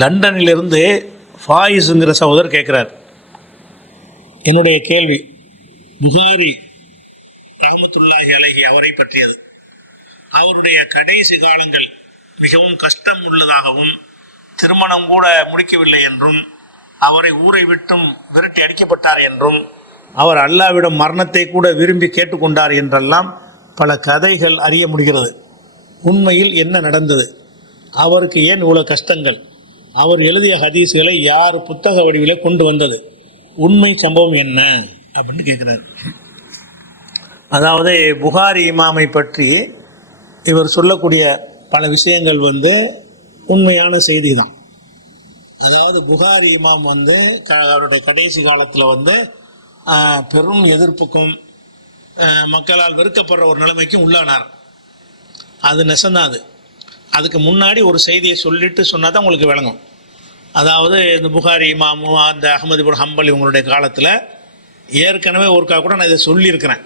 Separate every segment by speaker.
Speaker 1: லண்டனிலிருந்து ஃபாயிஸுங்கிற சகோதரர் கேட்குறார். என்னுடைய கேள்வி புகாரி ரஹமத்துல்லாஹி அழகி அவரை பற்றியது. அவருடைய கடைசி காலங்கள் மிகவும் கஷ்டம் உள்ளதாகவும் திருமணம் கூட முடிக்கவில்லை என்றும் அவரை ஊரை விட்டும் விரட்டி அடிக்கப்பட்டார் என்றும் அவர் அல்லாவிடம் மரணத்தை கூட விரும்பி கேட்டுக்கொண்டார் என்றெல்லாம் பல கதைகள் அறிய முடிகிறது. உண்மையில் என்ன நடந்தது? அவருக்கு ஏன் இவ்வளோ கஷ்டங்கள்? அவர் எழுதிய ஹதீஸ்களை யார் புத்தக வடிவிலே கொண்டு வந்தது? உண்மை சம்பவம் என்ன? அப்படின்னு கேட்குறாரு. அதாவது புகாரி இமாமை பற்றி இவர் சொல்லக்கூடிய பல விஷயங்கள் வந்து உண்மையான செய்தி தான் அதாவது புகாரி இமாம் வந்து க- அவருடைய கடைசி காலத்தில் வந்து பெரும் எதிர்ப்புக்கும் மக்களால் வெறுக்கப்படுற ஒரு நிலைமைக்கும் உள்ளானார். அது நெசந்தான் அது. அதுக்கு முன்னாடி ஒரு செய்தியை சொல்லிட்டு சொன்னால் தான் உங்களுக்கு விளங்கும். அதாவது இந்த புகாரி இமாமு அந்த அகமது ஹம்பல் இவங்களுடைய காலத்தில் ஏற்கனவே ஒருக்கா கூட நான் இதை சொல்லியிருக்கிறேன்.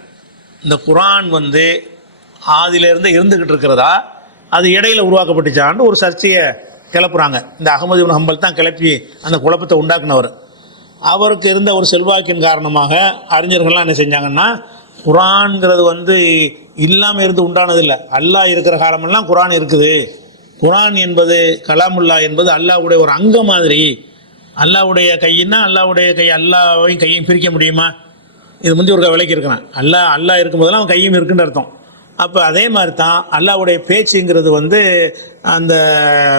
Speaker 1: இந்த குரான் வந்து ஆதியிலேருந்து இருந்துக்கிட்டு இருக்கிறதா? அது இடையில உருவாக்கப்பட்டுச்சான்னு ஒரு சர்ச்சையை கிளப்புறாங்க. இந்த அகமது ஹம்பல் தான் கிளப்பி அந்த குழப்பத்தை உண்டாக்குனவர். அவருக்கு இருந்த ஒரு செல்வாக்கின் காரணமாக அறிஞர்கள்லாம் என்ன செஞ்சாங்கன்னா குரான்ங்கிறது வந்து இல்லாமல் இருந்து உண்டானதில்லை. அல்லாஹ் இருக்கிற காலமெல்லாம் குரான் இருக்குது. குரான் என்பது கலாமுல்லா என்பது அல்லாவுடைய ஒரு அங்கம் மாதிரி. அல்லாஹ்வுடைய கையின்னா அல்லாவுடைய கை அல்லாவையும் கையையும் பிரிக்க முடியுமா? இது முந்தி ஒரு விலைக்கு இருக்கிறான். அல்லாஹ் அல்லாஹ் இருக்கும்போதெல்லாம் அவன் கையும் இருக்குன்னு அர்த்தம். அப்போ அதே மாதிரி தான் அல்லாஹ்வுடைய பேச்சுங்கிறது வந்து அந்த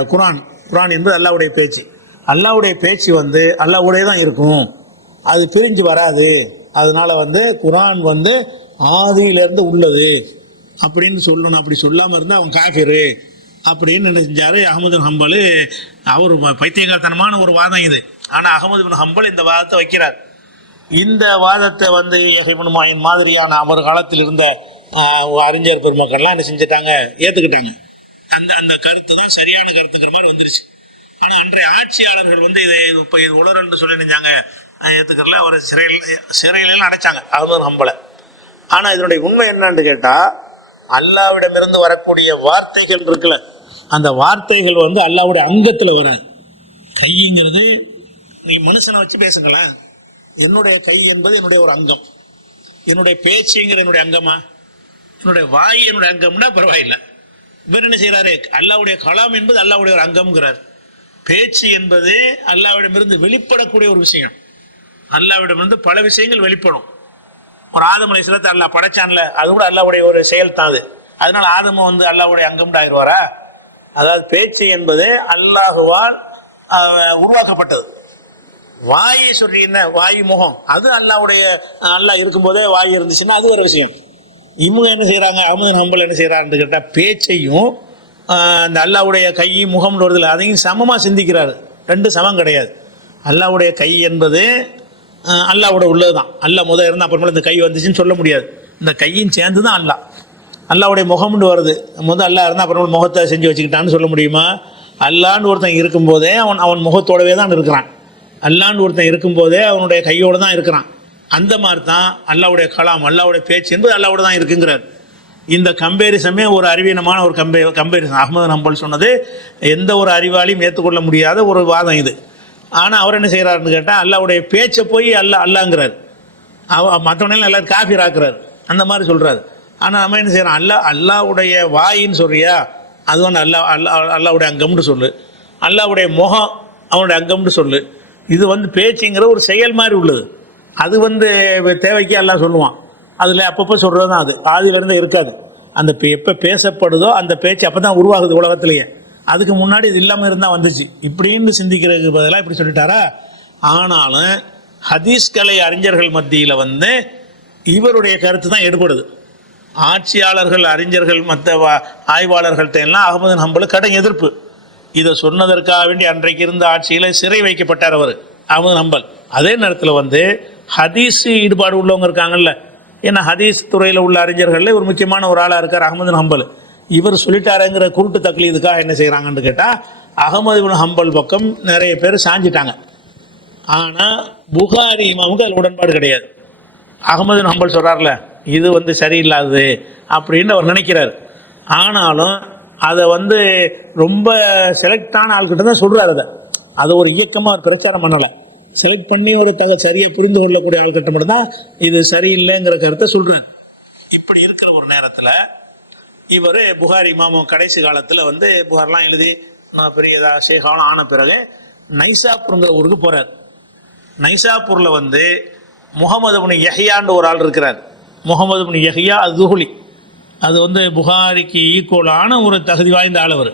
Speaker 1: குரான் குரான் என்பது அல்லாவுடைய பேச்சு. அல்லாவுடைய பேச்சு வந்து அல்லாவுடைய தான் இருக்கும். அது பிரிஞ்சு வராது. அதனால் வந்து குரான் வந்து ஆதியிலேருந்து உள்ளது. அப்படின்னு சொல்லணும். அப்படி சொல்லாமல் இருந்தால் அவன் காஃபிரு. அப்படின்னு நினைச்சாரு செஞ்சார் அகமது ஹம்பல். அவர் பைத்தியகாரத்தனமான ஒரு வாதம் இது. ஆனால் அகமது பின் ஹம்பல் இந்த வாதத்தை வைக்கிறார். இந்த வாதத்தை வந்து யஹ்யா மாதிரியான அவர் காலத்தில் இருந்த அறிஞர் பெருமக்கள்லாம் என்ன செஞ்சுட்டாங்க? ஏற்றுக்கிட்டாங்க அந்த அந்த கருத்து தான் சரியான கருத்துக்கிற மாதிரி வந்துருச்சு. ஆனால் அன்றைய ஆட்சியாளர்கள் வந்து இதை இப்போ இது உலரல்னு சொல்லி நினைஞ்சாங்க. ஏற்றுக்கிறல அவரை சிறையில் சிறையிலாம் அடைச்சாங்க அகமது ஹம்பலை. ஆனால் இதனுடைய உண்மை என்னன்னு கேட்டால் அல்லாவிடமிருந்து வரக்கூடிய வார்த்தைகள் இருக்குல்ல. அந்த வார்த்தைகள் வந்து அல்லாவுடைய அங்கத்தில் வராது. கைங்கிறது நீ மனுஷனை வச்சு பேசுங்களேன். என்னுடைய கை என்பது என்னுடைய ஒரு அங்கம். என்னுடைய பேச்சுங்கிற என்னுடைய அங்கமா? என்னுடைய வாய் என்னுடைய அங்கம்னா பரவாயில்லை. இவர் என்ன செய்கிறாரு அல்லாவுடைய கலாம் என்பது அல்லாவுடைய ஒரு அங்கம்ங்கிறார். பேச்சு என்பது அல்லாவிடமிருந்து வெளிப்படக்கூடிய ஒரு விஷயம். அல்லாவிடமிருந்து பல விஷயங்கள் வெளிப்படும். ஒரு ஆதம் அலைஹிஸ்ஸலாத்தை அல்லா படைச்சான்ல அது கூட அல்லாவுடைய ஒரு செயல் தான் அது. அதனால ஆதமும் வந்து அல்லாவுடைய அங்கம்டாயிருவாரா அதாவது பேச்சு என்பது அல்லாஹுவால் உருவாக்கப்பட்டது. வாயை சொல்றீங்க வாயு முகம். அது அல்லாவுடைய அல்லாஹ் இருக்கும்போதே வாய் இருந்துச்சுன்னா அது ஒரு விஷயம். இவங்க என்ன செய்கிறாங்க அகமது ஹம்பல் என்ன செய்கிறான்னு கேட்டால் பேச்சையும் அந்த அல்லாவுடைய கை முகம்னு வருதில்ல அதையும் சமமாக சிந்திக்கிறாரு. ரெண்டு சமம் கிடையாது. அல்லாவுடைய கை என்பது அல்லாவோட உள்ளது தான் அல்லா முத இருந்தால் அப்புறமேல இந்த கை வந்துச்சுன்னு சொல்ல முடியாது. இந்த கையும் சேர்ந்து தான் அல்லாஹ். அல்லாவுடைய முகம்னு வருது. வந்து அல்லா இருந்தால் அப்புறம் முகத்தை செஞ்சு வச்சுக்கிட்டான்னு சொல்ல முடியுமா? அல்லான்னு ஒருத்தன் இருக்கும்போதே அவன் அவன் முகத்தோடவே தான் இருக்கிறான். அல்லான்னு ஒருத்தன் இருக்கும்போதே அவனுடைய கையோடு தான் இருக்கிறான். அந்த மாதிரி தான் அல்லாவுடைய கலாம் அல்லாவுடைய பேச்சு என்பது அல்லாவோட தான் இருக்குங்கிறார். இந்த கம்பேரிசமே ஒரு அறிவீனமான ஒரு கம்பே கம்பேரிசன். அகமது நம்பல் சொன்னது எந்த ஒரு அறிவாளியும் ஏற்றுக்கொள்ள முடியாத ஒரு வாதம் இது. ஆனால் அவர் என்ன செய்கிறாருன்னு கேட்டால் அல்லாவுடைய பேச்சை போய் அல்ல அல்லாங்கிறார் அவ மற்றவனையும் எல்லாரும் காஃபி ஆக்குறாரு. அந்த மாதிரி சொல்கிறாரு ஆனால் நம்ம என்ன செய்கிறோம் அல்லா அல்லாவுடைய வாயின்னு சொல்றியா? அது ஒன்று அல்லா அல்லா அல்லாவுடைய அங்கம்னு சொல்லு. அல்லாவுடைய முகம் அவனுடைய அங்கம்னு சொல்லு. இது வந்து பேச்சுங்கிற ஒரு செயல் மாதிரி உள்ளது. அது வந்து தேவைக்கு எல்லாம் சொல்லுவான். அதில் அப்பப்போ சொல்கிறது தான் அது ஆதியிலேருந்து இருக்காது. அந்த எப்போ பேசப்படுதோ அந்த பேச்சு அப்போ தான் உருவாகுது உலகத்திலேயே. அதுக்கு முன்னாடி இது இல்லாமல் இருந்தால் வந்துச்சு. இப்படின்னு சிந்திக்கிறதுக்கு பதிலாக இப்படி சொல்லிட்டாரா? ஆனாலும் ஹதீஸ்கலை அறிஞர்கள் மத்தியில் வந்து இவருடைய கருத்து தான் எடுபடுது. ஆட்சியாளர்கள் அறிஞர்கள் மற்ற வா- ஆய்வாளர்கள்ட்ட எல்லாம் அகமது ஹம்பலுக்கு கடும் எதிர்ப்பு. இதை சொன்னதற்காக வேண்டி அன்றைக்கு இருந்த ஆட்சியில் சிறை வைக்கப்பட்டார் அவர் அகமது ஹம்பல். அதே நேரத்தில் வந்து ஹதீஸ் ஈடுபாடு உள்ளவங்க இருக்காங்கல்ல ஏன்னா ஹதீஸ் துறையில் உள்ள அறிஞர்களில் ஒரு முக்கியமான ஒரு ஆளாக இருக்கார் அகமது ஹம்பல். இவர் சொல்லிட்டாருங்கிற குருட்டு தக்லீதுக்காக என்ன செய்கிறாங்கன்னு கேட்டால் அகமது பின் ஹம்பல் பக்கம் நிறைய பேர் சாஞ்சிட்டாங்க. ஆனால் புகாரி இமாமுக்கு அதில் உடன்பாடு கிடையாது. அகமது ஹம்பல் சொல்கிறார்ல இது வந்து சரியில்லாதது அப்படின்னு அவர் நினைக்கிறார். ஆனாலும் அதை வந்து ரொம்ப செலக்டான ஆள்கிட்ட தான் சொல்கிறார் அதை. அதை ஒரு இயக்கமாக அவர் பிரச்சாரம் பண்ணலை. செலக்ட் பண்ணி ஒரு தக சரியை புரிந்து கொள்ளக்கூடிய ஆள்கிட்ட மட்டும்தான் இது சரியில்லைங்கிற கருத்தை சொல்கிறார் இப்படி இருக்கிற ஒரு நேரத்தில் இவர் புகாரி இமாமும் கடைசி காலத்தில் வந்து புகார்லாம் எழுதி நான் பெரியதா ஷேகாலம் ஆன பிறகு நைசாப்பூருங்கிற ஊருக்கு போகிறார் நைசாப்பூரில் வந்து முகமது பின் யஹ்யான்னு ஒரு ஆள் இருக்கிறார். முகமது பின் அது அதுகுலி அது வந்து புகாரிக்கு ஈக்குவலான ஒரு தகுதி வாய்ந்த ஆள் அவர்.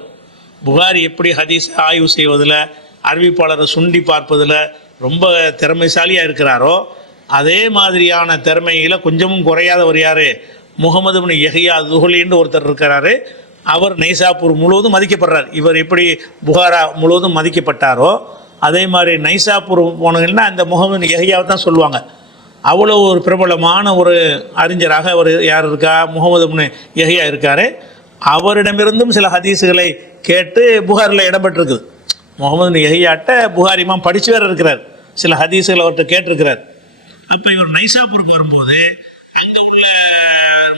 Speaker 1: புகாரி எப்படி ஹதீஸ் ஆய்வு செய்வதில் அறிவிப்பாளரை சுண்டி பார்ப்பதில் ரொம்ப திறமைசாலியாக இருக்கிறாரோ அதே மாதிரியான திறமையில் கொஞ்சமும் குறையாதவர் யார்? முகமது பின் யஹ்யா துஹலின்னு ஒருத்தர் இருக்கிறாரு. அவர் நைசாப்பூர் முழுவதும் மதிக்கப்படுறார். இவர் எப்படி புகாரா முழுவதும் மதிக்கப்பட்டாரோ அதே மாதிரி நைசாப்பூர் போனீங்கன்னா அந்த முகமது யஹ்யாவை தான் சொல்லுவாங்க. அவ்வளோ ஒரு பிரபலமான ஒரு அறிஞராக அவர் யார் இருக்கா? முகமது முன் எஹியா இருக்கார். அவரிடமிருந்தும் சில ஹதீஸுகளை கேட்டு புகாரில் இடம்பெற்றிருக்குது. முகமது எஹியாட்ட புகார் இமாம் படிச்சு வேற இருக்கிறார். சில ஹதீஸுகளை அவர்கிட்ட கேட்டிருக்கிறார். அப்போ இவர் நைசாப்பூருக்கு வரும்போது அங்கே உள்ள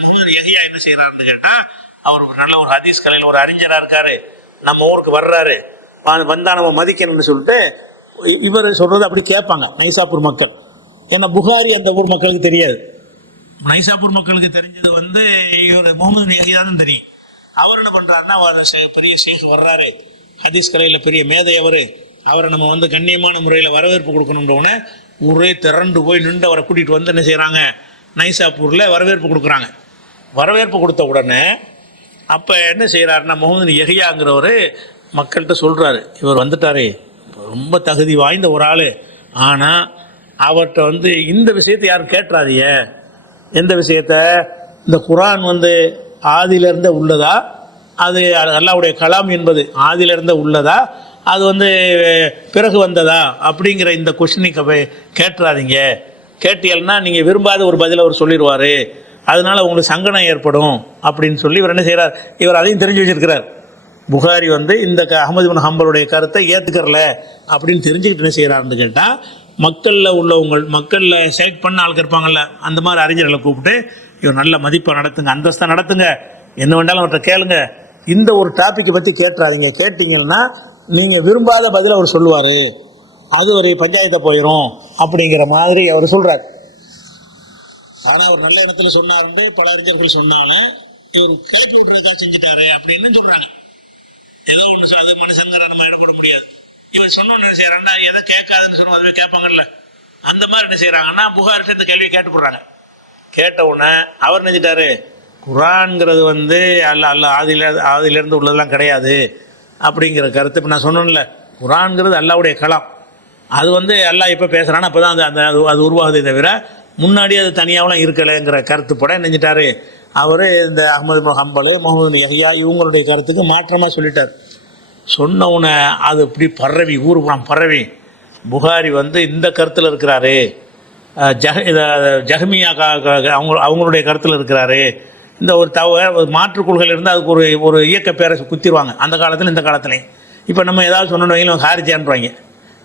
Speaker 1: முகமது எஹியா என்ன செய்கிறாருன்னு கேட்டால் அவர் ஒரு நல்ல ஒரு ஹதீஸ் கலையில் ஒரு அறிஞராக இருக்காரு. நம்ம ஊருக்கு வர்றாரு. வ- வந்தா நம்ம மதிக்கணும்னு சொல்லிட்டு இவர் சொல்கிறது அப்படி கேட்பாங்க நைசாப்பூர் மக்கள். ஏன்னா புகாரி அந்த ஊர் மக்களுக்கு தெரியாது. நைசாப்பூர் மக்களுக்கு தெரிஞ்சது வந்து இவர் முகமது யஹ்யான்னு தெரியும். அவர் என்ன பண்ணுறாருன்னா அவர் பெரிய ஷேக் வர்றாரு. ஹதீஸ் கலையில் பெரிய மேதை அவர். அவரை நம்ம வந்து கண்ணியமான முறையில் வரவேற்பு கொடுக்கணுன்ற உடனே ஊரே திரண்டு போய் நின்று அவரை கூட்டிகிட்டு வந்து என்ன செய்கிறாங்க நைசாப்பூரில் வரவேற்பு கொடுக்குறாங்க. வரவேற்பு கொடுத்த உடனே அப்போ என்ன செய்கிறாருன்னா முகமது எஹியாங்கிறவர் மக்கள்கிட்ட சொல்கிறாரு இவர் வந்துட்டாரே. ரொம்ப தகுதி வாய்ந்த ஒரு ஆள். ஆனால் அவர்கிட்ட வந்து இந்த விஷயத்தை யாரும் கேட்டுறாதீங்க எந்த விஷயத்த? இந்த குரான் வந்து ஆதியிலிருந்தே உள்ளதா? அது அல்லாவுடைய கலாம் என்பது ஆதியிலிருந்தே உள்ளதா? அது வந்து பிறகு வந்ததா? அப்படிங்கிற இந்த கொஷினை கேட்டுறாதீங்க கேட்டீங்கன்னா நீங்கள் விரும்பாத ஒரு பதில் அவர் சொல்லிடுவார். அதனால உங்களுக்கு சங்கடம் ஏற்படும் அப்படின்னு சொல்லி இவர் என்ன செய்கிறார் இவர் அதையும் தெரிஞ்சு வச்சிருக்கிறார். புகாரி வந்து இந்த க அகமது பின் ஹம்பலுடைய கருத்தை ஏற்றுக்கறல அப்படின்னு தெரிஞ்சுக்கிட்டு என்ன செய்கிறாருன்னு கேட்டால் மக்களில் உள்ளவங்க மக்களில் செலக்ட் பண்ண ஆளுக்கு இருப்பாங்கல்ல அந்த மாதிரி அறிஞர்களை கூப்பிட்டு இவர் நல்ல மதிப்பை நடத்துங்க அந்தஸ்தாக நடத்துங்க. என்ன வேண்டாலும் அவர்கிட்ட கேளுங்க. இந்த ஒரு டாப்பிக்கை பற்றி கேட்டுறாதீங்க. கேட்டிங்கன்னா நீங்கள் விரும்பாத பதில் அவர் சொல்லுவார். அது ஒரு பஞ்சாயத்தை போயிடும் அப்படிங்கிற மாதிரி அவர் சொல்கிறார் ஆனால் அவர் நல்ல இடத்துல சொன்னாருன்னு பல அறிஞர்கள் சொன்னாலும் இவர் கிளப்பி விட்டுறதா செஞ்சுட்டாரு அப்படின்னு சொல்கிறாங்க ஏதோ ஒன்று சொல் அது மனுஷங்கிற நம்ம ஈடுபட முடியாது. இவர் சொன்னு என்ன செய்யறாங்கன்னா எதை கேட்காதுன்னு சொன்னோம் அதுவே கேட்பாங்கல்ல. அந்த மாதிரி என்ன செய்யறாங்கன்னா புகார்கிட்ட இந்த கேள்வியை கேட்டு போடுறாங்க. கேட்ட உடனே அவர் நினைச்சிட்டாரு குரான்ங்கிறது வந்து அல்ல அல்ல ஆதியில ஆதியிலேருந்து உள்ளதெல்லாம் கிடையாது. அப்படிங்கிற கருத்து இப்போ நான் சொன்னேன்ல. குரான்ங்கிறது அல்லாவுடைய களம் அது வந்து எல்லாம் இப்போ பேசுகிறான்னு அப்போ தான் அது அந்த அது அது உருவாகுதே தவிர முன்னாடி அது தனியாகலாம் இருக்கலைங்கிற கருத்துப்பட நினைஞ்சிட்டாரு அவர் இந்த அகமது ஹம்பலு முகமது யஹியா இவங்களுடைய கருத்துக்கு மாற்றமாக சொல்லிட்டார். சொன்ன அது இப்படி பரவி ஊர் பரவி. புகாரி வந்து இந்த கருத்தில் இருக்கிறாரு. ஜஹ இதை ஜஹமியா அவங்க அவங்களுடைய கருத்தில் இருக்கிறாரு. இந்த ஒரு தவ ஒரு மாற்றுக் கொள்கையில் இருந்து அதுக்கு ஒரு ஒரு இயக்க பேரை குத்திடுவாங்க அந்த காலத்தில் இந்த காலத்துலையும். இப்போ நம்ம ஏதாவது சொன்னோம் வைங்களேன் ஹாரிஜான்றாங்க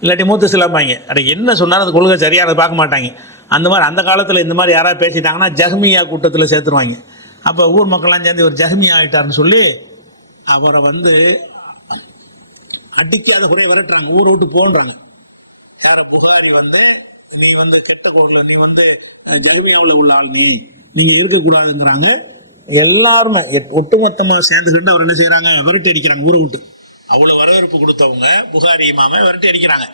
Speaker 1: இல்லாட்டி மூத்த சிலம்பாங்க அட என்ன சொன்னாலும் அந்த கொள்கை சரியானது பார்க்க மாட்டாங்க. அந்த மாதிரி அந்த காலத்தில் இந்த மாதிரி யாராவது பேசிட்டாங்கன்னா ஜஹ்மியா கூட்டத்தில் சேர்த்துருவாங்க. அப்போ ஊர் மக்கள்லாம் சேர்ந்து ஒரு ஜஹ்மியா ஆகிட்டாருன்னு சொல்லி அவரை வந்து அடிக்காத குறைய விரட்டுறாங்க ஊரை விட்டு போன்றாங்க. யார புகாரி வந்து நீ வந்து கெட்ட கோரில் நீ வந்து ஜர்மியாவில் உள்ள ஆள் நீ. நீங்கள் இருக்கக்கூடாதுங்கிறாங்க. எல்லாருமே ஒட்டுமொத்தமாக சேர்ந்துக்கிட்டு அவர் என்ன செய்கிறாங்க விரட்டி அடிக்கிறாங்க ஊரை விட்டு. அவ்வளோ வரவேற்பு கொடுத்தவங்க புகாரி இமாம விரட்டி அடிக்கிறாங்க.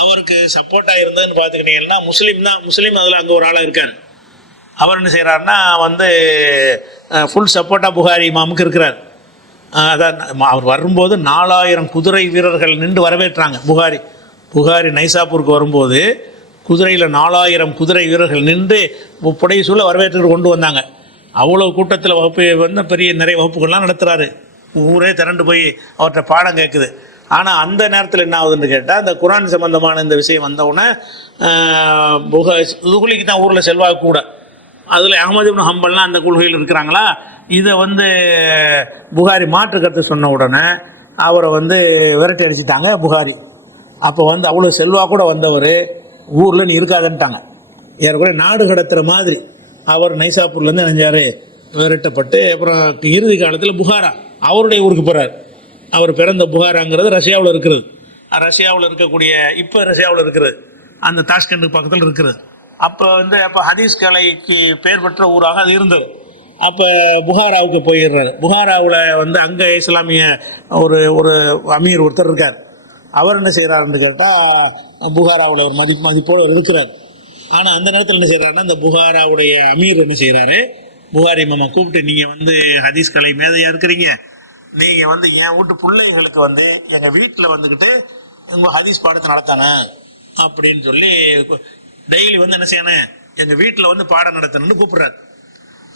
Speaker 1: அவருக்கு சப்போர்ட்டாக இருந்ததுன்னு பார்த்துக்கிட்டீங்கன்னா முஸ்லீம் தான் முஸ்லீம் அதில் அங்கே ஒரு ஆளாக இருக்கார். அவர் என்ன செய்கிறாருன்னா வந்து ஃபுல் சப்போர்ட்டாக புகாரி மாமுக்கு இருக்கிறார். அதான் அவர் வரும்போது நாலாயிரம் குதிரை வீரர்கள் நின்று வரவேற்றாங்க. புகாரி புகாரி நைசாப்பூருக்கு வரும்போது குதிரையில் நாலாயிரம் குதிரை வீரர்கள் நின்று புடை சூழ வரவேற்று கொண்டு வந்தாங்க. அவ்வளோ கூட்டத்தில் வகுப்பு வந்து பெரிய நிறைய வகுப்புகள்லாம் நடத்துகிறாரு ஊரே திரண்டு போய் அவர்கிட்ட பாடம் கேட்குது ஆனால் அந்த நேரத்தில் என்ன ஆகுதுன்னு கேட்டால் அந்த குரான் சம்பந்தமான இந்த விஷயம் வந்தவுடனே உடனே புகா துகுலிக்கு தான் ஊரில் செல்வாக்கு கூட. அதில் அகமது இப்னு ஹம்பல்லாம் அந்த கொள்கையில் இருக்கிறாங்களா? இதை வந்து புகாரி மாற்று கருத்து சொன்ன உடனே அவரை வந்து விரட்டி அடிச்சிட்டாங்க புகாரி. அப்போ வந்து அவ்வளோ செல்வா கூட வந்தவர் ஊரில் நீ இருக்காதுன்ட்டாங்க. ஏறக்குறைய நாடு கடத்துகிற மாதிரி அவர் நைசாப்பூர்லேருந்து நினைஞ்சார் விரட்டப்பட்டு அப்புறம் இறுதி காலத்தில் புகாரா அவருடைய ஊருக்கு போகிறார் அவர் பிறந்த புகாராங்கிறது ரஷ்யாவில் இருக்கிறது. ரஷ்யாவில் இருக்கக்கூடிய இப்போ ரஷ்யாவில் இருக்கிறது. அந்த தாஷ்கண்ட் பக்கத்தில் இருக்கிறது. அப்போ வந்து அப்போ ஹதீஸ் கலைக்கு பெயர் பெற்ற ஊராக அது இருந்தது. அப்போ புகாராவுக்கு போயிடுறாரு. புகாராவில் வந்து அங்கே இஸ்லாமிய ஒரு ஒரு அமீர் ஒருத்தர் இருக்கார். அவர் என்ன செய்கிறாருன்னு கேட்டால் புகாராவில் ஒரு மதிப்பு மதிப்போடு அவர் இருக்கிறார். ஆனால் அந்த நேரத்தில் என்ன செய்கிறாருன்னா இந்த புகாராவுடைய அமீர் என்ன செய்கிறாரு புகாரி மாமா கூப்பிட்டு நீங்கள் வந்து ஹதீஸ் கலை மேதையாக இருக்கிறீங்க. நீங்கள் வந்து என் வீட்டு பிள்ளைகளுக்கு வந்து எங்கள் வீட்டில் வந்துக்கிட்டு உங்கள் ஹதீஸ் பாடத்தை நடத்தானே அப்படின்னு சொல்லி டெய்லி வந்து என்ன செய்யணும்? எங்கள் வீட்டில் வந்து பாடம் நடத்தணும்னு கூப்பிட்றாரு.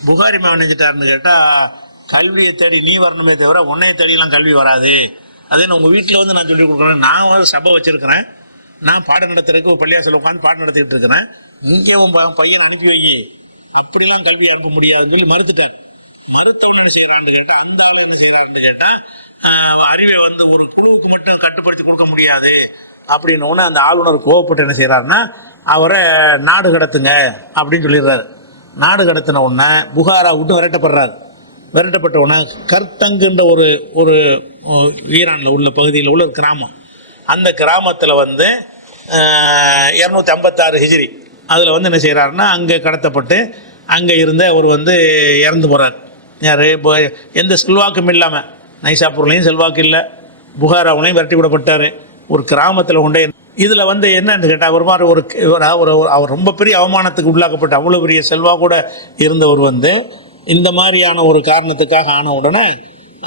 Speaker 1: புகாரி மாவன் நினைச்சிட்டாருன்னு கேட்டால் கல்வியை தேடி நீ வரணுமே தவிர உன்னைய தேடிலாம் கல்வி வராது. அதே உங்கள் வீட்டில் வந்து நான் சொல்லி கொடுக்குறேன். நான் வந்து சபை வச்சுருக்கிறேன். நான் பாடம் நடத்துறதுக்கு ஒரு உட்காந்து பாடம் நடத்திக்கிட்டு இருக்கிறேன். இங்கே உன் ப- பையனை அனுப்பி வை அப்படிலாம் கல்வி அனுப்ப முடியாதுன்னு சொல்லி மறுத்துட்டார். மருத்துவம் என்ன செய்யறான்னு கேட்டால் அந்த ஆளு என்ன செய்யறான்னு கேட்டால் அறிவை வந்து ஒரு குழுவுக்கு மட்டும் கட்டுப்படுத்தி கொடுக்க முடியாது. அப்படின்னு அந்த ஆளுநர் கோவப்பட்டு என்ன செய்கிறாருன்னா அவரை நாடு கடத்துங்க அப்படின்னு சொல்லிடுறாரு. நாடு கடத்தின உடனே புகாரா விட்டு விரட்டப்படுறாரு. விரட்டப்பட்ட உடனே கர்த்தங்குன்ற ஒரு ஒரு ஈரானில் உள்ள பகுதியில் உள்ள ஒரு கிராமம். அந்த கிராமத்தில் வந்து இரநூத்தி ஐம்பத்தாறு ஹிஜிரி. அதில் வந்து என்ன செய்கிறாருன்னா அங்கே கடத்தப்பட்டு அங்கே இருந்து அவர் வந்து இறந்து போகிறார் யார்? இப்போ எந்த செல்வாக்கும் இல்லாமல் நைசாப்பூர்லேயும் செல்வாக்கு இல்லை. புகாராவுலையும் விரட்டி விடப்பட்டார். ஒரு கிராமத்தில் கொண்டே இதில் வந்து என்னன்னு கேட்டால் ஒரு மாதிரி ஒரு ஒரு அவர் ரொம்ப பெரிய அவமானத்துக்கு உள்ளாக்கப்பட்ட அவ்வளோ பெரிய செல்வா கூட இருந்தவர் வந்து இந்த மாதிரியான ஒரு காரணத்துக்காக ஆன உடனே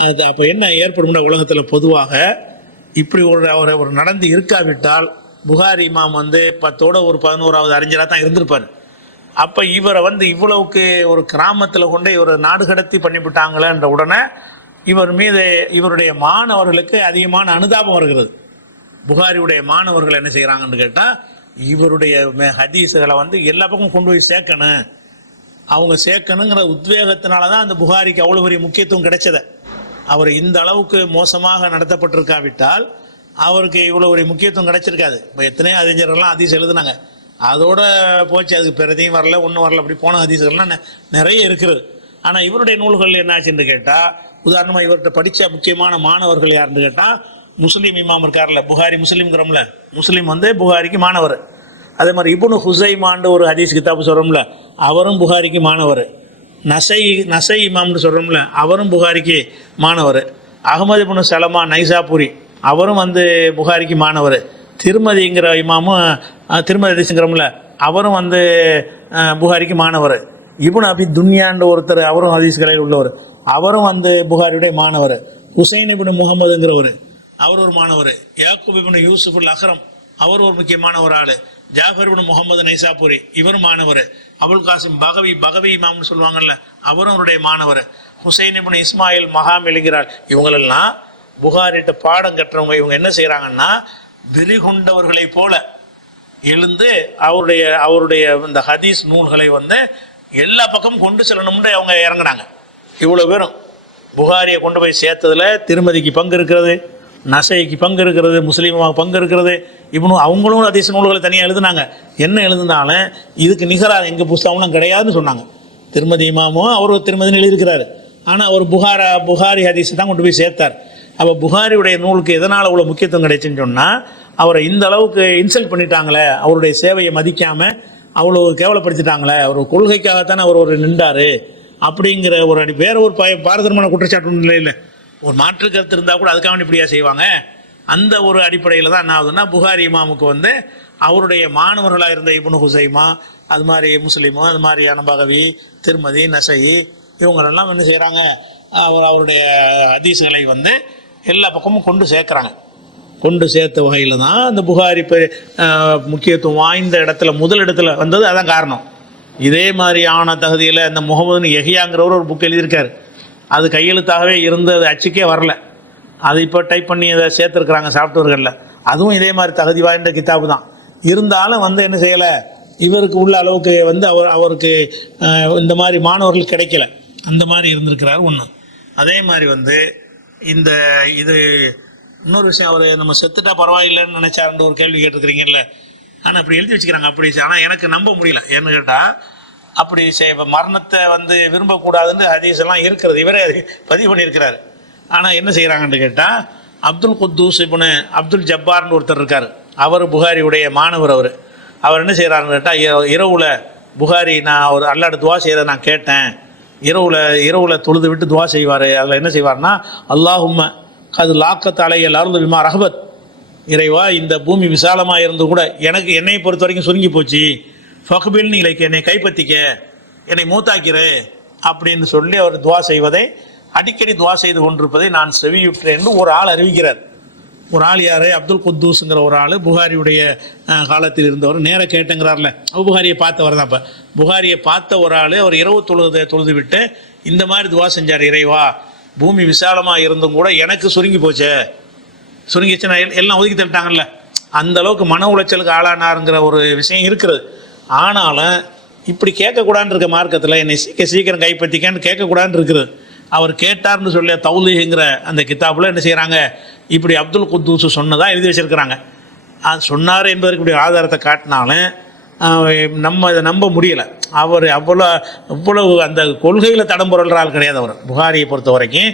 Speaker 1: அது அப்போ என்ன ஏற்படும்னா உலகத்தில் பொதுவாக இப்படி ஒரு அவர் ஒரு நடந்து இருக்காவிட்டால் புகாரி இமாம் வந்து பத்தோட ஒரு பதினோராவது அறிஞராக தான் இருந்திருப்பார். அப்போ இவரை வந்து இவ்வளவுக்கு ஒரு கிராமத்தில் கொண்டு இவரை நாடு கடத்தி பண்ணிவிட்டாங்களேன்ற உடனே இவர் மீது இவருடைய மாணவர்களுக்கு அதிகமான அனுதாபம் வருகிறது. புகாரியுடைய மாணவர்கள் என்ன செய்கிறாங்கன்னு கேட்டால் இவருடைய ஹதீஸுகளை வந்து எல்லா பக்கமும் கொண்டு போய் சேர்க்கணும். அவங்க சேர்க்கணுங்கிற உத்வேகத்தினால தான் அந்த புகாரிக்கு அவ்வளோ பெரிய முக்கியத்துவம் கிடைச்சது. அவர் இந்த அளவுக்கு மோசமாக நடத்தப்பட்டிருக்காவிட்டால் அவருக்கு இவ்வளோ ஒரு முக்கியத்துவம் கிடைச்சிருக்காது. இப்போ எத்தனையோ அறிஞர்கள்லாம் அதிசயம் எழுதுனாங்க. அதோட போச்சு அதுக்கு பிறதையும் வரல ஒன்றும் வரல அப்படி போன அதிசயங்கள்லாம் நிறைய இருக்கிறது ஆனால் இவருடைய நூல்கள் என்னாச்சுன்னு கேட்டால் உதாரணமாக இவர்கிட்ட படித்த முக்கியமான மாணவர்கள் யாருன்னு கேட்டால் முஸ்லீம் இமாம் இருக்கார்ல புகாரி முஸ்லீம்ங்கிறோம்ல முஸ்லீம் வந்து புகாரிக்கு மாணவர். அதே மாதிரி இப்னு ஹுசைமான்னு ஒரு ஹதீஸ் கிதாப் சொல்கிறோம்ல அவரும் புகாரிக்கு மாணவர். நசை நசை இமாம்னு சொல்கிறோம்ல அவரும் புகாரிக்கு மாணவர். அகமது இப்னு சலமா நைசாபுரி அவரும் வந்து புகாரிக்கு மாணவர். திருமதிங்கிற இமாமும் திருமதி ஹதீஸுங்கிறோம்ல அவரும் வந்து புகாரிக்கு மாணவர். இப்னு அபி துன்யான்ற ஒருத்தர் அவரும் ஹதீஸ் கலையில் உள்ளவர். அவரும் வந்து புகாரியுடைய மாணவர். ஹுசைன் இப்னு முகமதுங்கிறவர் அவர் ஒரு மாணவர். யாக்கூப் இப்னு யூசுஃப் அல் அஹ்ரம் அவர் ஒரு முக்கியமான ஒரு ஆள். ஜாஃபர் இப்னு முகமது நைசாபுரி இவரும் மாணவர். அபுல் காசிம் பகவி பகவி இமாம்னு சொல்லுவாங்கல்ல அவரும் அவருடைய மாணவர். ஹுசைன் இப்னு இஸ்மாயில் மகாமிலுங்கிறார் இவங்களெல்லாம் புகாரிட்ட பாடம் கட்டுறவங்க இவங்க என்ன செய்கிறாங்கன்னா வெறிகொண்டவர்களைப் போல எழுந்து அவருடைய அவருடைய இந்த ஹதீஸ் நூல்களை வந்து எல்லா பக்கமும் கொண்டு செல்லணும்னு அவங்க இறங்குனாங்க இவ்வளோ பேரும். புகாரியை கொண்டு போய் சேர்த்ததில் திருமதிக்கு பங்கு இருக்கிறது. நசைக்கு பங்கு இருக்கிறது முஸ்லீமாக பங்கு இருக்கிறது. இவனும் அவங்களும் அதிச நூல்களை தனியாக எழுதுனாங்க. என்ன எழுதுனாலும் இதுக்கு நிகராக எங்கள் புஸ்தகம்லாம் கிடையாதுன்னு சொன்னாங்க. திருமதி இமாமும் அவர் ஒரு எழுதியிருக்கிறார் எழுதியிருக்கிறாரு. ஆனால் அவர் புகாரா புகாரி ஹதீஸ் தான் கொண்டு போய் சேர்த்தார். அப்போ புகாரியுடைய நூலுக்கு எதனால் அவ்வளோ முக்கியத்துவம் கிடைச்சுன்னு சொன்னால் அவரை இந்த அளவுக்கு இன்சல்ட் பண்ணிட்டாங்களே அவருடைய சேவையை மதிக்காமல் அவ்வளோ கேவலப்படுத்திட்டாங்களே ஒரு கொள்கைக்காகத்தானே அவர் ஒரு நின்றார் அப்படிங்கிற ஒரு அடி வேற ஒரு பய பாரதமான குற்றச்சாட்டு ஒன்றும் இல்லை இல்லை ஒரு மாற்று கருத்து இருந்தால் கூட அதுக்காக இப்படியா செய்வாங்க? அந்த ஒரு அடிப்படையில் தான் என்ன ஆகுதுன்னா புகாரி இமாமுக்கு வந்து அவருடைய மாணவர்களாக இருந்த இப்னு ஹுசைமா அது மாதிரி முஸ்லீமு அது மாதிரியான பகவி திருமதி நசை இவங்களெல்லாம் என்ன செய்கிறாங்க அவர் அவருடைய அதிசங்களை வந்து எல்லா பக்கமும் கொண்டு சேர்க்குறாங்க. கொண்டு சேர்த்த வகையில் தான் அந்த புகாரி முக்கியத்துவம் வாய்ந்த இடத்துல முதல் இடத்துல வந்தது அதான் காரணம். இதே மாதிரியான தகுதியில் அந்த முகமதுன்னு எஹியாங்கிறவர் ஒரு புக் எழுதியிருக்காரு. அது கையெழுத்தாகவே இருந்து அது அச்சுக்கே வரல. அது இப்போ டைப் பண்ணி அதை சேர்த்துருக்குறாங்க சாஃப்ட்வேர்களில் அதுவும் இதே மாதிரி தகுதி வாய்ந்த கித்தாபு தான். இருந்தாலும் வந்து என்ன செய்யலை? இவருக்கு உள்ள அளவுக்கு வந்து அவர் அவருக்கு இந்த மாதிரி மாணவர்கள் கிடைக்கல. அந்த மாதிரி இருந்திருக்கிறார் ஒன்று அதே மாதிரி வந்து இந்த இது இன்னொரு விஷயம் அவர் நம்ம செத்துட்டா பரவாயில்லைன்னு நினச்சாருன்ற ஒரு கேள்வி கேட்டிருக்கிறீங்கல்ல. ஆனால் அப்படி எழுதி வச்சுக்கிறாங்க அப்படி. ஆனால் எனக்கு நம்ப முடியல. ஏன்னு கேட்டால் அப்படி செய் மரணத்தை வந்து விரும்பக்கூடாதுன்னு ஹதீஸ் எல்லாம் இருக்கிறது. இவரே பதிவு பண்ணியிருக்கிறார். ஆனால் என்ன செய்கிறாங்கன்னு கேட்டால் அப்துல் குத்தூஸ் இப்னு அப்துல் ஜப்பார்னு ஒருத்தர் இருக்கார். அவர் புகாரியுடைய மாணவர் அவர். அவர் என்ன செய்கிறாருன்னு கேட்டால் இரவில் புகாரி நான் ஒரு அல்லாட துவா செய்கிறத நான் கேட்டேன். இரவில் இரவில் தொழுது விட்டு துவா செய்வார். அதில் என்ன செய்வார்னா அல்லாஹும்ம அது லாக்கத் அலையல் அருள் விமா ரஹபத். இறைவா இந்த பூமி விசாலமாக இருந்து கூட எனக்கு என்னை பொறுத்த வரைக்கும் சுருங்கி போச்சு. ஃபக்பில் நீ என்னை கைப்பற்றிக்க என்னை மூத்தாக்கிறு அப்படின்னு சொல்லி அவர் துவா செய்வதை அடிக்கடி துவா செய்து கொண்டிருப்பதை நான் செவியுற்றேன் என்று ஒரு ஆள் அறிவிக்கிறார். ஒரு ஆள் யார்? அப்துல் குத்தூஸுங்கிற ஒரு ஆள் புகாரியுடைய காலத்தில் இருந்தவர். நேராக கேட்டுங்கிறார்ல. புகாரியை பார்த்தவர் தான் இப்போ புகாரியை பார்த்த ஒரு ஆள் அவர் இரவு தொழுது தொழுது விட்டு இந்த மாதிரி துவா செஞ்சார் இறைவா பூமி விசாலமாக இருந்தும் கூட எனக்கு சுருங்கி போச்சே. சுருங்கிச்சு நான் எல்லாம் ஒதுக்கி தள்ளிட்டாங்கல்ல. அந்த அளவுக்கு மன உளைச்சலுக்கு ஆளானாருங்கிற ஒரு விஷயம் இருக்கிறது. ஆனாலும் இப்படி கேட்கக்கூடாதுன்னு இருக்க மார்க்கத்தில் என்னை சீக்கிரம் சீக்கிரம் கைப்பற்றிக்கன்னு கேட்கக்கூடாதுன்னு இருக்குது அவர் கேட்டார்னு சொல்லி தௌலிங்கிற அந்த கித்தாப்பில் என்ன செய்கிறாங்க இப்படி அப்துல் குத்தூஸ் சொன்னதாக எழுதி வச்சிருக்கிறாங்க. அது சொன்னார் என்பதற்கு இப்படி ஆதாரத்தை காட்டினாலும் நம்ம இதை நம்ப முடியலை. அவர் அவ்வளோ இவ்வளவு அந்த கொள்கையில் தடம் புரள்ற ஆள் கிடையாது அவர். புகாரியை பொறுத்த வரைக்கும்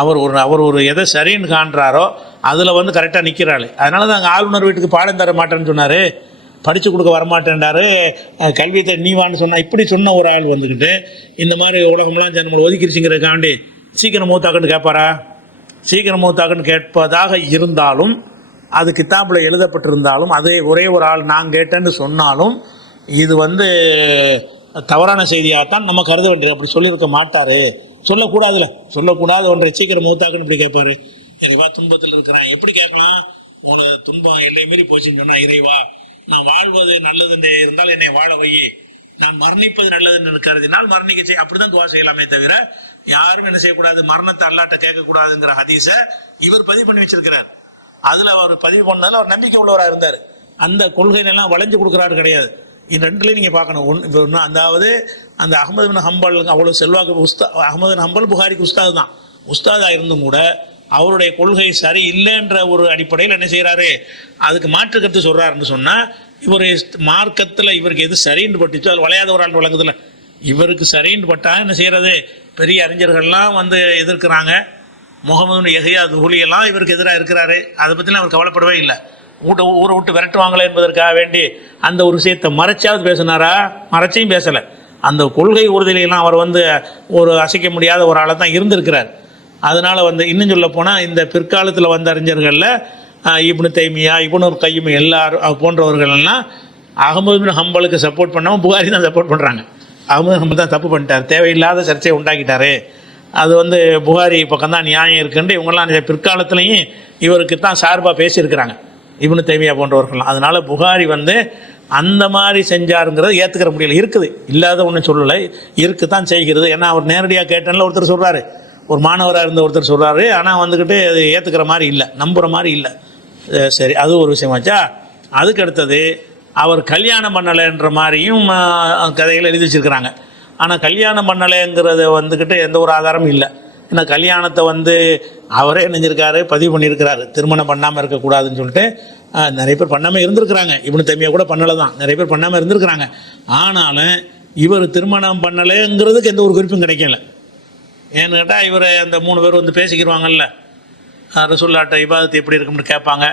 Speaker 1: அவர் ஒரு அவர் ஒரு எதை சரின்னு காண்றாரோ அதில் வந்து கரெக்டாக நிற்கிறாள் அதனால தான் அங்கே ஆளுநர் வீட்டுக்கு பாடம் தர மாட்டேன்னு சொன்னார். படித்து கொடுக்க வரமாட்டேன்டாரு. கல்வியை நீ வான்னு சொன்னால் இப்படி சொன்ன ஒரு ஆள் வந்துக்கிட்டு இந்த மாதிரி உலகம்லாம் நம்மளை ஒதுக்கிருச்சுங்கிறதுக்காண்டி சீக்கிரம் மூத்தாக்குன்னு கேட்பாரா சீக்கிரம் மூத்தாக்குன்னு கேட்பதாக இருந்தாலும் அது கித்தாப்பில் எழுதப்பட்டிருந்தாலும் அதே ஒரே ஒரு ஆள் நான் கேட்டேன்னு சொன்னாலும் இது வந்து தவறான செய்தியாகத்தான் நம்ம கருத வேண்டியது. அப்படி சொல்லியிருக்க மாட்டார். சொல்லக்கூடாதுல சொல்லக்கூடாது ஒன்றை சீக்கிரம் மூத்தாக்குன்னு இப்படி கேட்பாரு இறைவா துன்பத்தில் இருக்கிறான் எப்படி கேட்கலாம்? உனக்கு துன்பம் எல்லையே மீறி போச்சுன்னு சொன்னால் இறைவா நான் வாழ்வது நல்லது என்று இருந்தால் என்னை வாழ வை நான் மரணிப்பது நல்லது என்று கருதினால் மரணிக்க செய்ய அப்படிதான் துவா செய்யலாமே தவிர யாரும் என்ன செய்யக்கூடாது? மரணத்தை அல்லாட்ட கேட்கக்கூடாதுங்கிற ஹதீஸை இவர் பதிவு பண்ணி வச்சிருக்கிறார். அதுல அவர் பதிவு பண்ணதுல அவர் நம்பிக்கை உள்ளவராக இருந்தார். அந்த கொள்கையிலெல்லாம் வளைஞ்சு கொடுக்குறாரு கிடையாது. இது ரெண்டுலையும் நீங்கள் பார்க்கணும். ஒன்று ஒன்று அதாவது அந்த அகமது பின் ஹம்பல் அவ்வளோ செல்வாக்கு உஸ்தா அகமது பின் ஹம்பல் புகாரிக்கு உஸ்தாது தான் உஸ்தாதாக இருந்தும் கூட அவருடைய கொள்கை சரி இல்லைன்ற ஒரு அடிப்படையில் என்ன செய்கிறாரு அதுக்கு மாற்று கருத்து சொல்கிறாருன்னு சொன்னால் இவர் மார்க்கத்தில் இவருக்கு எது சரின்னு பட்டுச்சோ அது வளையாத ஒரு ஆள் வழங்குதில்ல இவருக்கு சரின்னு பட்டா என்ன செய்கிறது பெரிய அறிஞர்கள்லாம் வந்து எதிர்க்கிறாங்க. முகமது எஹியா துஹுலியெல்லாம் இவருக்கு எதிராக இருக்கிறாரு. அதை பற்றிலாம் அவர் கவலைப்படவே இல்லை. ஊட்ட ஊரை விட்டு விரட்டுவாங்களே என்பதற்காக வேண்டி அந்த ஒரு விஷயத்தை மறைச்சாவது பேசினாரா? மறைச்சியும் பேசலை. அந்த கொள்கை உறுதியிலாம் அவர் வந்து ஒரு அசைக்க முடியாத ஒரு ஆளாக தான் இருந்திருக்கிறார். அதனால் வந்து இன்னும் சொல்ல போனால் இந்த பிற்காலத்தில் வந்த அறிஞர்களில் இப்னு தைமியா இப்னு கையும் எல்லாரும் போன்றவர்கள்லாம் போன்றவர்கள் எல்லாம் அகமது பின் ஹம்பலுக்கு சப்போர்ட் பண்ணாமல் புகாரி தான் சப்போர்ட் பண்ணுறாங்க அகமது ஹம்பல் தான் தப்பு பண்ணிட்டார். தேவையில்லாத சர்ச்சையை உண்டாக்கிட்டாரு. அது வந்து புகாரி பக்கம் தான் நியாயம் இருக்குன்ட்டு இவங்கெல்லாம் பிற்காலத்துலேயும் இவருக்கு தான் சார்பாக பேசியிருக்கிறாங்க. இப்னு தைமியா போன்றவர்கள்லாம். அதனால் புகாரி வந்து அந்த மாதிரி செஞ்சாருங்கிறத ஏற்றுக்கிற முடியல. இருக்குது. இல்லாத ஒன்று சொல்லலை. இருக்கு தான் செய்கிறது. ஏன்னா அவர் நேரடியாக கேட்டேன்ல ஒருத்தர் சொல்கிறாரு ஒரு மாணவராக இருந்த ஒருத்தர் சொல்கிறாரு ஆனால் வந்துக்கிட்டு அது ஏற்றுக்கிற மாதிரி இல்லை நம்புகிற மாதிரி இல்லை. சரி அது ஒரு விஷயமாச்சா அதுக்கு அடுத்தது அவர் கல்யாணம் பண்ணலைன்ற மாதிரியும் கதைகள் எழுதி வச்சிருக்கிறாங்க. ஆனால் கல்யாணம் பண்ணலைங்கிறத வந்துக்கிட்டு எந்த ஒரு ஆதாரமும் இல்லை. ஏன்னா கல்யாணத்தை வந்து அவரே நினைஞ்சிருக்காரு பதிவு பண்ணியிருக்கிறாரு. திருமணம் பண்ணாமல் இருக்கக்கூடாதுன்னு சொல்லிட்டு நிறைய பேர் பண்ணாமல் இருந்திருக்கிறாங்க. இவனு தம்பியை கூட பண்ணலை தான் நிறைய பேர் பண்ணாமல் இருந்திருக்கிறாங்க. ஆனாலும் இவர் திருமணம் பண்ணலைங்கிறதுக்கு எந்த ஒரு குறிப்பும் கிடைக்கல. ஏன்னு கேட்டால் இவர் அந்த மூணு பேர் வந்து பேசிக்கிடுவாங்கல்ல ரசுல்லாட்ட இபாதத்து எப்படி இருக்கும்னு கேட்பாங்க.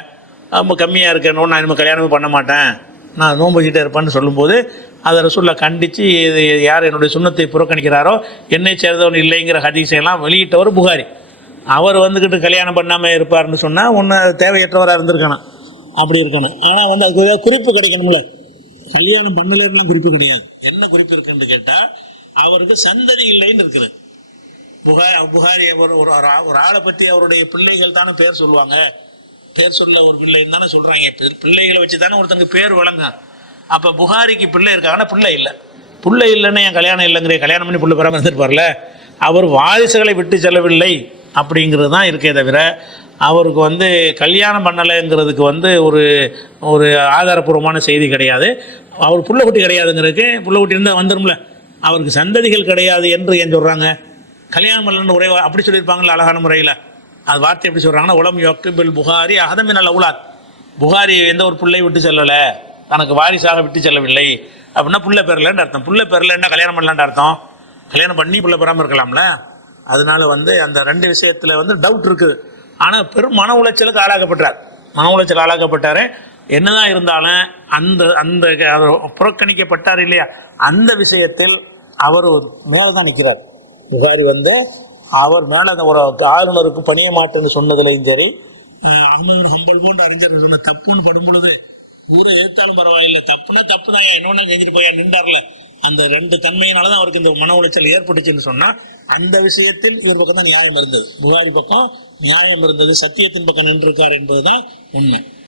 Speaker 1: ரொம்ப கம்மியாக இருக்கணும் நான் இனிமேல் கல்யாணமே பண்ண மாட்டேன். நான் நோன்பு இருப்பேன்னு சொல்லும்போது அதை ரசுல்லா கண்டித்து இது யார் என்னுடைய சுண்ணத்தை புறக்கணிக்கிறாரோ என்னை சேர்ந்தவன் இல்லைங்கிற ஹதீஸையெல்லாம் வெளியிட்டவர் புகாரி. அவர் வந்துக்கிட்டு கல்யாணம் பண்ணாமல் இருப்பார்னு சொன்னால் ஒன்று தேவையற்றவராக இருந்திருக்கணும். அப்படி இருக்கணும். ஆனால் வந்து அதுக்கு ஏதாவது குறிப்பு கிடைக்கணும்ல. கல்யாணம் பண்ணலாம் குறிப்பு கிடையாது. என்ன குறிப்பு இருக்குன்னு கேட்டால் அவருக்கு சந்ததி இல்லைன்னு இருக்குது. புகா புகாரி ஒரு ஒரு ஒரு ஆ- ஒரு ஆளை பற்றி அவருடைய பிள்ளைகள் தானே பேர் சொல்லுவாங்க. பேர் சொல்ல ஒரு பிள்ளைன்னு தானே சொல்கிறாங்க பிள்ளைகளை வச்சு தானே ஒருத்தங்க பேர் வழங்கும் அப்போ புகாரிக்கு பிள்ளை இருக்காங்கன்னா பிள்ளை இல்லை. பிள்ளை இல்லைன்னு என் கல்யாணம் இல்லைங்கிற கல்யாணம் பண்ணி பிள்ளை பெறாமல் இருந்திருப்பார்ல அவர் வாரிசுகளை விட்டு செல்லவில்லை அப்படிங்கிறது தான் இருக்கே தவிர அவருக்கு வந்து கல்யாணம் பண்ணலைங்கிறதுக்கு வந்து ஒரு ஒரு ஆதாரப்பூர்வமான செய்தி கிடையாது. அவர் புள்ள கிடையாதுங்கிறதுக்கு புள்ள இருந்தால் வந்துடும்ல அவருக்கு சந்ததிகள் கிடையாது என்று ஏன் சொல்கிறாங்க கல்யாணம் பண்ணலன்னு உரை அப்படி சொல்லியிருப்பாங்கல்ல அழகான முறையில். அது வார்த்தை எப்படி சொல்கிறாங்கன்னா உலம் யொக்கபில் புகாரி அகதமின் நல்ல உலாத் புகாரி எந்த ஒரு பிள்ளை விட்டு செல்லலை. தனக்கு வாரிசாக விட்டு செல்லவில்லை. அப்படின்னா புள்ள பெறலன்னு அர்த்தம். புள்ள பெறலன்னா கல்யாணம் பண்ணலான்னு அர்த்தம்? கல்யாணம் பண்ணி புள்ள பெறாமல் இருக்கலாம்ல? அதனால வந்து அந்த ரெண்டு விஷயத்தில் வந்து டவுட் இருக்குது ஆனால் பெரும் மன உளைச்சலுக்கு ஆளாக்கப்பட்டார். மன உளைச்சல் ஆளாக்கப்பட்டார். என்னதான் இருந்தாலும் அந்த அந்த புறக்கணிக்கப்பட்டார் இல்லையா? அந்த விஷயத்தில் அவர் மேலே தான் நிற்கிறார் புகாரி வந்து அவர் மேலே அந்த ஒரு ஆளுநருக்கு பணிய மாட்டேன்னு சொன்னதுலையும் சரி அஹ் ஹம்பல் போன்ற அறிஞர் சொன்ன தப்புன்னு படும் பொழுது ஊரை எதிர்த்தாலும் பரவாயில்லை. தப்புனா தப்பு தான் இன்னொன்னு செஞ்சுட்டு போய் நின்றார்ல? அந்த ரெண்டு தன்மையினால தான் அவருக்கு இந்த மன உளைச்சல் ஏற்பட்டுச்சுன்னு சொன்னால் அந்த விஷயத்தில் இவர் பக்கம் தான் நியாயம் இருந்தது. புகாரி பக்கம் நியாயம் இருந்தது. சத்தியத்தின் பக்கம் நின்றிருக்கார் என்பதுதான் உண்மை.